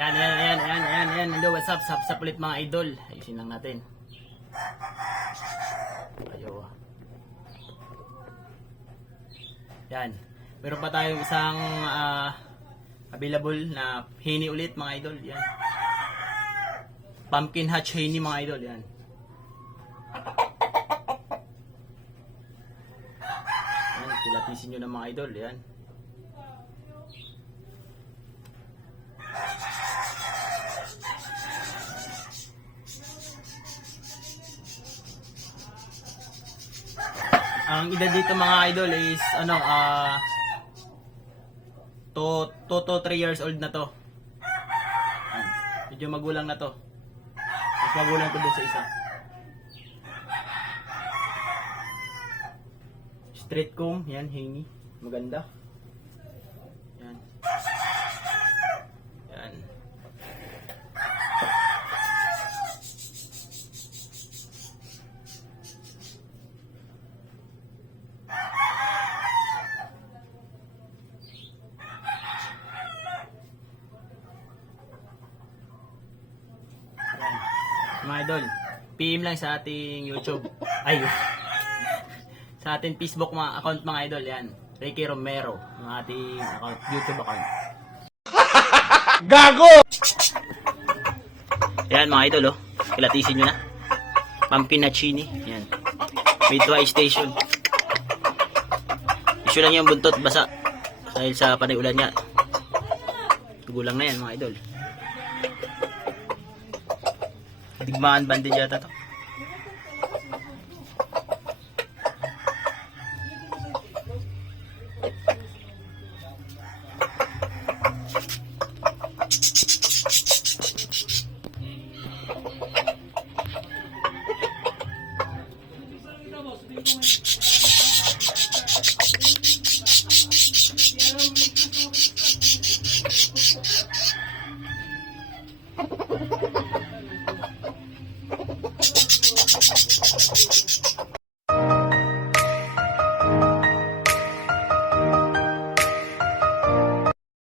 Yan. Hello, what's up? Sap ulit mga idol. Ayusin lang natin. Ayo. Yan. Meron pa tayong isang available na Henny ulit mga idol. Yan. Pumpkin Hatch Henny mga idol. Yan. Yan. Kilatisin nyo ng mga idol. Yan. Ang edad dito mga idol is 2 to 3 years old na to. Medyo magulang na to. Mas magulang to dun sa isa. Straight comb, yan, Henny. Maganda. Yan. Yan. Mga idol, PM lang sa ating YouTube. Ay, sa ating Facebook mga account mga idol. Yan, Ricky Romero, ng ating account, YouTube account. Gago! Yan mga idol, kilatisin nyo na. Pumpkin Hatch Henny. Yan, made to ice station. Issue lang yung buntot basa dahil sa panay ulan niya. Gulang na yan mga idol. Digmaan banded yata to.